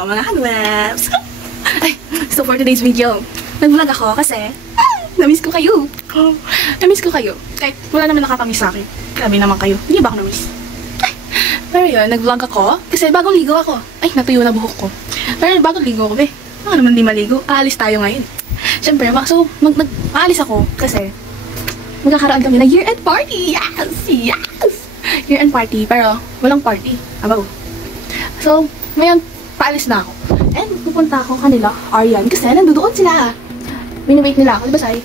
Hello mga hanwebs! Ay, so for today's video, nag-vlog ako kasi na-miss ko kayo. Na-miss ko kayo. Kahit wala naman nakakamiss sa akin. Grabe naman kayo. Hindi ba ako na-miss? Pero yun, nag-vlog ako kasi bagong ligo ako. Ay, natuyo na buhok ko. Pero bagong ligo ako, be. Ako naman di maligo. Aalis tayo ngayon. Siyempre, so, aalis ako kasi magkakaroon kami ng year-end party. Yes! Yes! Year-end party. Pero, walang party. Abaw. So, ngayon, paalis na ako. And, pupunta ako kanila, Aryan, kasi nandoon sila. Wini-wait nila ako, diba, Sai?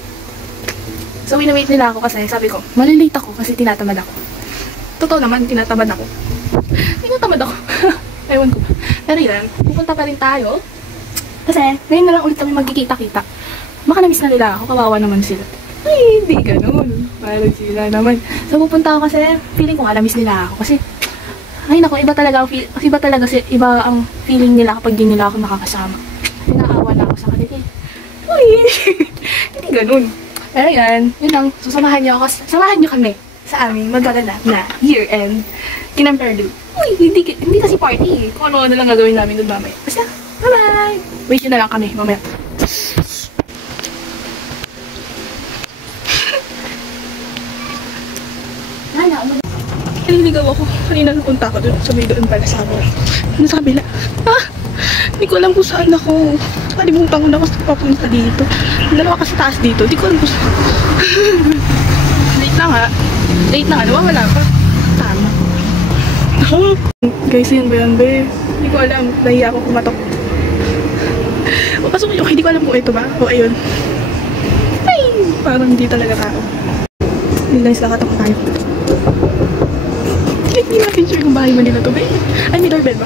So, wini-wait nila ako kasi sabi ko, malilate ako kasi tinatamad ako. Totoo naman, tinatamad ako. Tinatamad ako. Ewan ko. Pero yan, pupunta pa rin tayo. Kasi, ngayon na lang ulit kami magkikita-kita. Baka na-miss na nila ako, kawawa naman sila. Ay, hindi ganun. Parang sila naman. So, pupunta ako kasi, feeling ko nga na-miss nila ako. Kasi, ay naku, iba talaga ang feeling nila kapag di nila ako nakakasama. Pinaawa na ako sa kanila. Uy! Hindi ganun. Pero yan, yun lang. So, samahan niyo kami sa aming magaganap na year-end kinamperdo. Uy, hindi kasi party. Kung ano lang gagawin namin doon mamaya. Basta, bye-bye! Wait nyo na lang kami mamaya. Naliligaw ako. Kanina napunta ako doon. Sabi doon pala sa abon. Ano sa kabila? Hindi ko alam kung saan ako. Kalimutan ko na ako sa papunta dito. Dalawa kasi taas dito. Hindi ko alam kung saan. Late na nga. Late na nga. Nawawala pa. Tama. Guys, yun ba yan, be? Hindi ko alam. Nahiya ako kumatok. Papasok yung hindi ko alam kung ito ba. O, ayun. Ay! Parang hindi talaga tao. Hindi lang sila katok tayo. Hindi natin sure kung bahay man nila to, be. Ay, may doorbell ba?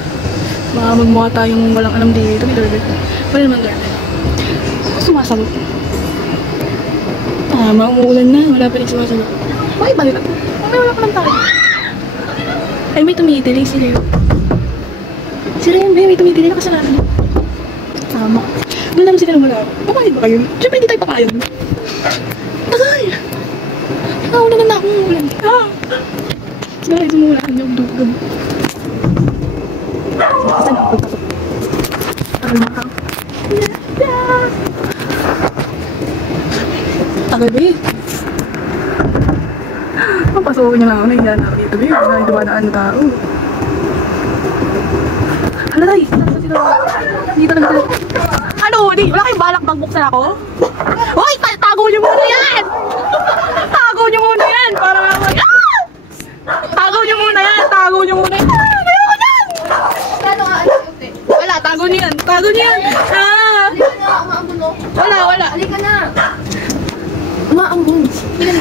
Baka magmukha tayong walang alam dito. May doorbell. Wala naman doorbell. Sumasagot. Umuulan na. Wala pa rin sumasagot. Bakit ba nila? Wala pa lang tayo. Ay, may tumitili. Sila yun. Sila yun, be. May tumitili. Nakasalanan. Tama. Doon naman sila lumalaw. Papayad ba kayo? Siyempre, hindi tayo papayad. Tagal! Nakawala na akong umuulan. Dahil sumulaan yung dugdug. Saan ako pagpasok? Tagal na ako. Tagal, be. Papasokin niya lang ako. Nahiya na ako dito, be. Wala dumadaan na tao. Hala, tay. Dito na sila. Ano? Wala kayong balak magbuksan ako? Hoy! Tago niyo muna yan! Tago niyo muna yan! Para ako. Tago niyo muna yan! Tago niyo muna yan! Ayoko yan! Wala, tago niyo yan! Tago niyo yan! Halika na, umaambun mo. Wala. Halika na! Umaambun.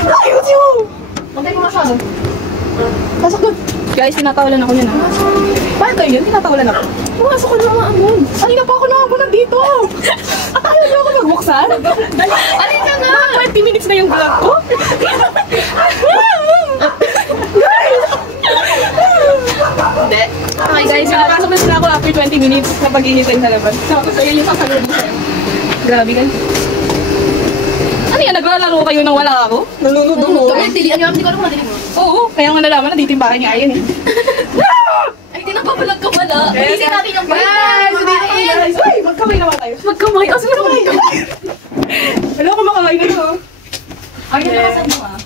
Ayos yun! Magkay mo masyado. Pasok doon. Guys, tinatawalan ako yan, ha? Bakit kayo yun? Tinatawalan ako. Pumasok ko na umaambun. Halika pa ako naambun nandito! At ayaw niyo ako magbuksan? Halika na! 20 minutes na yung vlog ko? Hindi. Okay guys, pinapasok na sila ako after 20 minutes na pag-ihintay sa labas. Tapos ayun yung sasalubo sa'yo. Grabe guys. Ano yan? Naglalaro kayo nang wala ako? Nalunod ako. Hindi ko alam kung nadinig mo. Oo, kaya nga nalaman na titimbahan niya ayan eh. Ay, tinapabalag ka pala. Isin natin yung guys! Guys! Uy, magkamay naman tayo. Magkamay? Oh, sige naman. Wala ko makakain na ito. Ay, nakasan mo ah.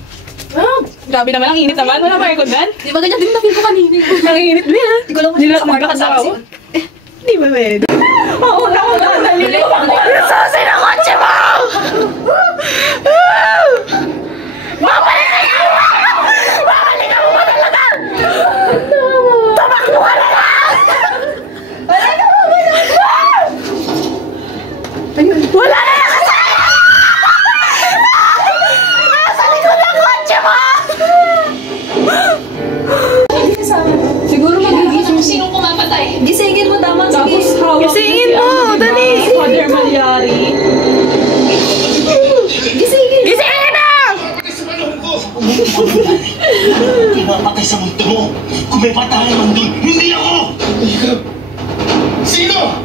Grabe naman, ang init naman. Wala pa aircon dan? Di ba ganyan din na-feel ko kanina? Ang init ba yan? Hindi ko lang sa market sa ako. Hindi ba pwede? Oo, nakakadali. Susi na kotse mo! Babalik ka yan! Babalik ka mo ba talaga? Tumakbo ka na lang! Wala na mo ba talaga? Wala na yan kasi! Nasa likod ng kotse mo! Siguro magigising. Sinong kumapatay? Gisingin mo daman. Gisingin mo! Dali! Father Malyari. Gisingin na! Kung mapatay sa mundo mo, kung may patay man dun, hindi ako! Sino?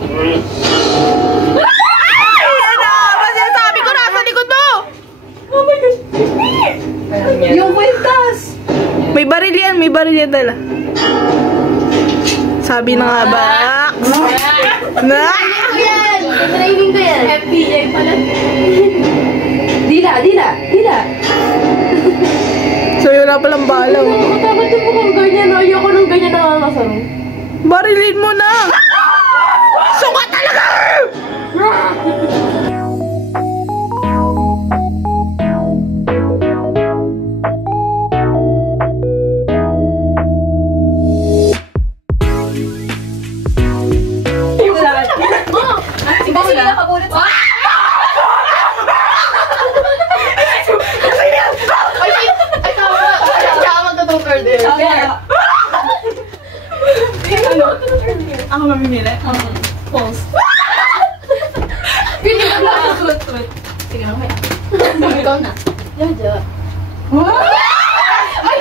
Sabi ko nasa likod mo! Oh my gosh! Yung kwintas! May baril yan dala. Sabi na nga ba? Na! Yan! Training ko yan. FBI pala. Dila, dila, dila. So, wala palang balaw. Takot yung mukhang ganyan. Ayoko ng ganyan nakakasaro. Barilin mo na! Suka talaga! Sige na kabulit. Ako mamimili? Pulse. Sige na, may ikaw na. Jojo. Ay,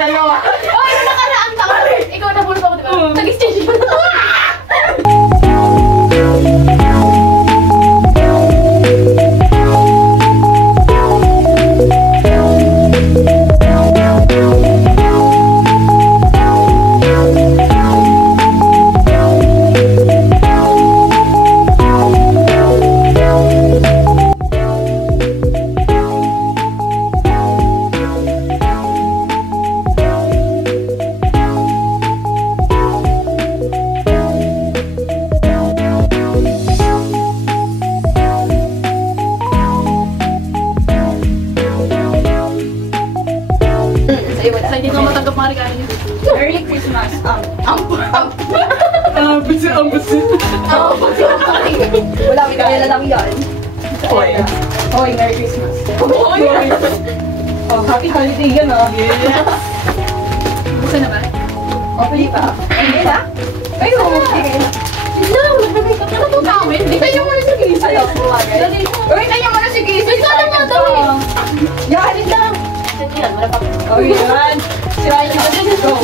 dalawa. Ay, nakaraan ka. Ikaw na bulto ko, diba? Nag-exchange mo na. Hindi ko matanggap mga regalo niyo. Merry Christmas. Wala, may kaya lang yan. Hoy, Merry Christmas. Hoy! Oh, happy holiday yan, oh. Yes. Buka na ba? Okay pa. Hindi na? Ay, okay. Hindi na, nag-makeup na ito namin. Hindi kayo muna si Grace. Ayaw, kumagay. Uy, kanya muna si Grace. Uy, kaya nga daw eh. Yan, hindi lang. Yan, wala pa. Oh, yan. Sirayan niyo kasi. Go.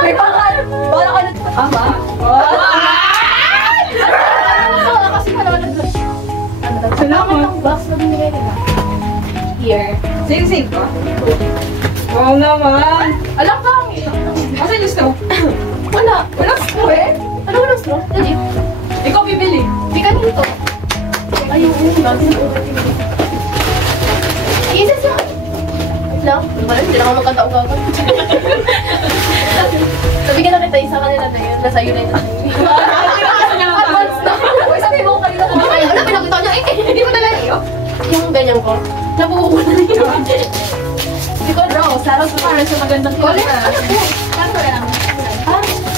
May pangal. Bala ka na. Ama? Kasi pala nag-brush. Salamat. Ang box na binigay nila. Here. Save ka. Wow naman. Alam ka. Asan yung straw? Wala. Walang straw eh. Ano wala straw? Legit. Ikaw bibili. Di ka dito. Ayun. Isa siya. Lang. Hindi na ako magkanta-ugagan. Sabihin na kita isa kanila na yun. Nasa yun na yun. Advance na. Uy, sabi mo kanina ko. Ay, ano pinakita niya? Eh, hindi mo talaga yun. Yung ganyan ko. Nabuo ko na yun. Hindi ko draw. Sarap ko para sa magandang kulay. Ano po? Paano ba lang? Ha?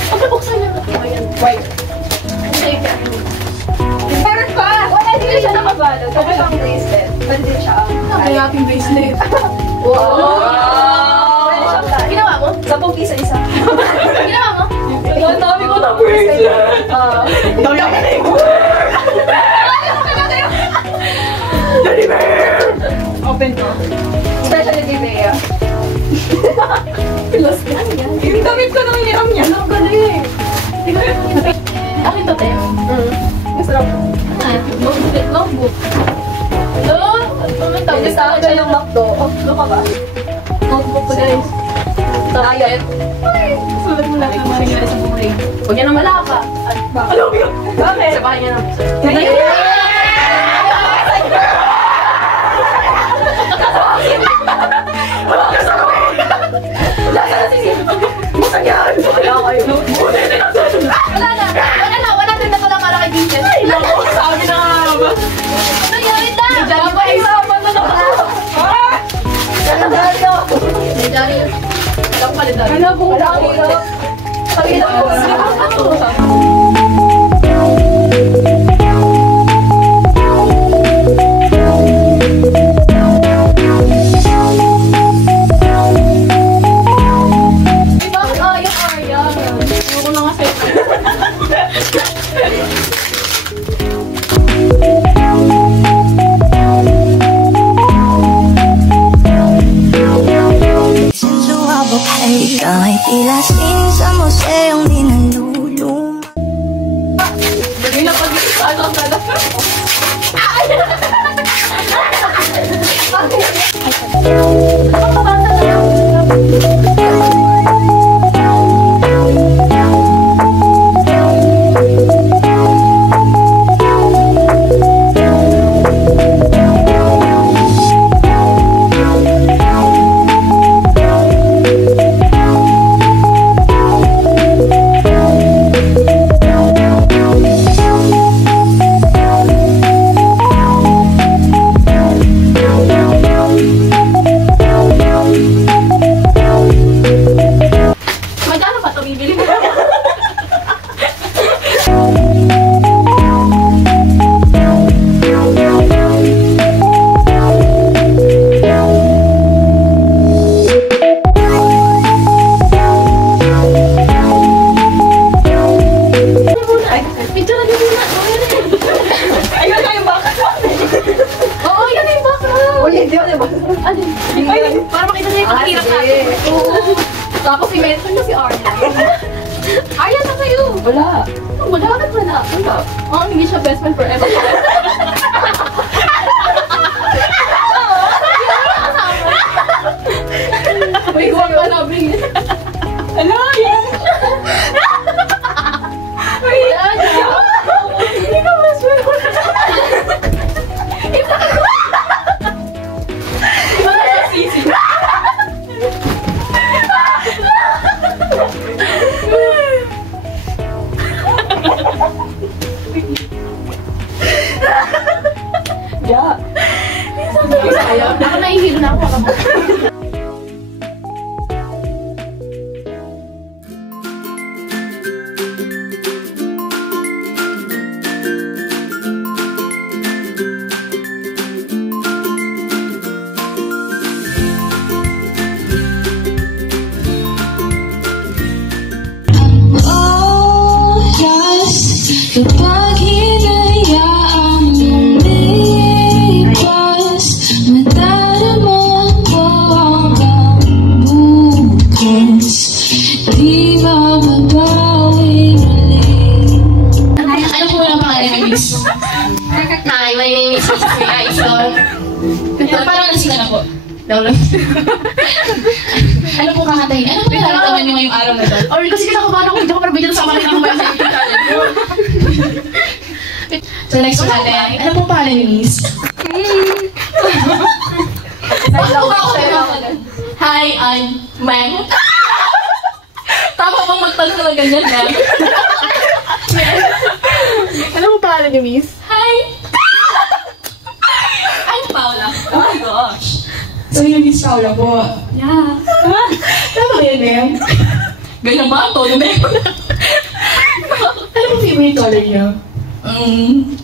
Pag nabuksan niya. Ayan. White. Shake. Meron pa! Wala, hindi siya nakabalo. Tapos ang bracelet. Pwede din siya. Ay, aking bracelet. Wow! Pwede siyang tayo. Ginawa mo? 10 piso isa. Ginawa mo? Ang dami ko na bracelet. Dami ako na yung Open ko. Especially di Bea. Pilos ka yan. Yung damit ko nang iniram niya. Ano ka na yun? Akin to, Teo. Masarap. Notebook. Tawag sa akin siya ng McDo. Ano ka ba? Notebook ko guys. Ayun. Sulat mo lang ang nangyari sa buhay. Huwag niya na malaka. Alam mo yun? Bakit? Sa bahay niya na. Wala na pala para kay Vincent. Sabi na nga ba? Ano yan? Papaisapan na naman. Kalendaryo. Kalendaryo. Walang kalendaryo. Wala po. Wala ko. Sabi na ako. Bakit ayaw Arya? Ako na nga sa'yo. Since a while Ikaw ay tila sining sa museong di naluluma. Bagay na pag-iisaan ang talaga. Para makita niya yung kahirap natin. Tapos i-mention niyo si Arya. Arya, na kayo? Wala. Wala? Bakit wala? Wala. Oh, hindi siya best friend forever. May guwag pa na, bring it. Ano? Yan. Hindi ka best friend forever. Yeah. Ako nahihilo na ako. Kapag hinayaan mong lipas, madarama ko hanggang bukas. Di mababawi ulit. Ano po ang pangalan ni Miss? Hi, my name is Miss Mia Ison. Parang nasikan ako. Ano po kakantahin? Ano po nalalaman niyo ngayong araw na ito? Or kasi kinakabahan ako, hindi ako parang bigyan sa mga kinakabahan sa YouTube channel. So next po natin, ano po pangalan ni Miss? Hi, I'm Ma'am. Tama bang magtanong na ganyan, Ma'am? Ano mo pangalan niyo, Miss? Hi! I'm Paula. Oh my gosh. So yun, Miss Paula po. Yeah. Tama ba yun, ma'am? Ganyan ba? Todo, ma'am. Ano mo favorite color niyo?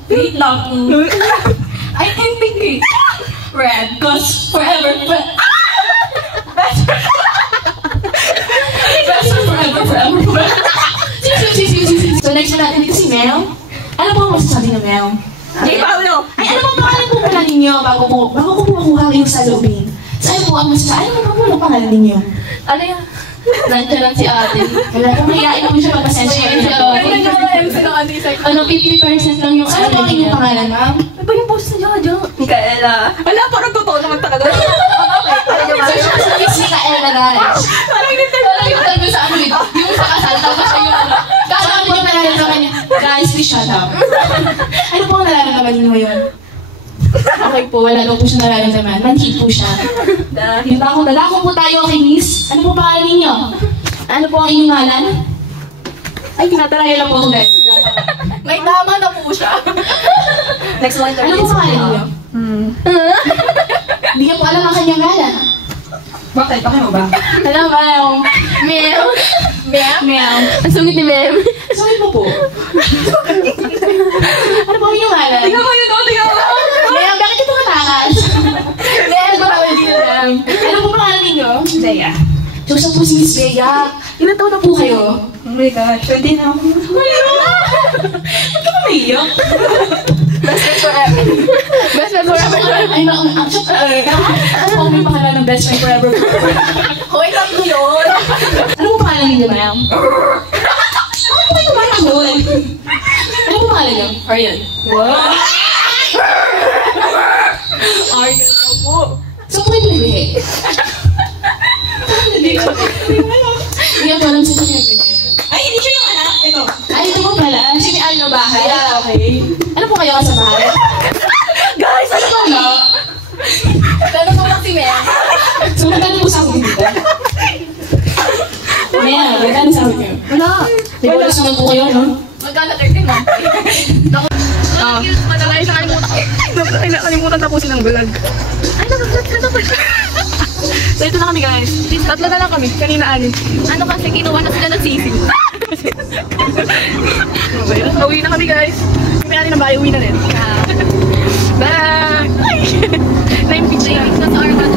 Wait lang. I am thinking red, cause forever, best forever, forever. So next na natin dito si Mel. Ano po ang masasabi ng Mel? Hey, Paolo! Ay, ano po pangalan po pala ninyo bago ko po makuha kayo sa lobby? Saan po ang masasabi? Ano po ang pangalan ninyo? Ano yan? Nandiyan lang si ate. Wala kong mayain mo siya magpasensya. Ano, 50% lang yung ano po ang inyong pangalan, ma'am? Ano ba yung post na Jojo? Micaela. Wala, parang totoo naman talaga. So, siya sa Miss Micaela, guys. Parang yung interview sa ano yun. Yung sa kasal, tapos siya yung ano. Kala mo yung nalalaman niya. Guys, please shut up. Ano po ang nalalaman niyo yun? Okay po, wala daw po siya nararamdaman. Manhid po siya. Dalakong po tayo kay Miss. Ano po pangalan ninyo? Ano po ang inyong ngalan? Ay, tinatalaya lang po ako, guys. May tama na po siya. Next one, Ano po pangalan ninyo? Hindi niyo po alam ang kanyang ngalan. Bakit? Bakit mo ba? Hello, ma'am. Ma'am. Ma'am? Ma'am. Ang sungit ni ma'am. Sungit mo po. Ano po ang inyong ngalan? Tingnan mo yun, tingnan mo. Ma'am, bakit ito matakas? Ma'am, bakit dito, ma'am? Ano po pangalan ninyo? Bea. Joseph po si Miss Bea. Ilan taon na po kayo? Oh my gosh, 20 na ako. Ba't ka ba naiyak? Best friend forever. Best friend forever. Ay, ano may pangalan ng best friend forever? Hoy, tatlo yun. Ano mo pangalan niyo, ma'am? Ano may kumain doon? Ano mo pangalan niyo? Ariel. Wow! Ariel na po. So, kung may pinagbihi? Hindi ko. Hindi ko alam sa pinagbihi. Ay, hindi siya yung anak. Ito. Ay, ito po pala. Siya may ano bahay. Okay. Ano po kayo sa bahay? Guys, ano ba? Pero tulak si Mel. So, magkano po sa akin dito? Maya, magkano sa akin niyo? Wala. May bonus naman po kayo, no? Magkano 13 months? Ay, nakalimutan tapusin ng vlog. Ay, nakalimutan. So, ito na kami guys. Tatlo na lang kami. Kanina ani. Ano kasi kinuha na sila ng sisig. Okay, uwi na kami guys. Kami ani na ba? Uwi na rin. Bye! Na-impeach na. Nasa R1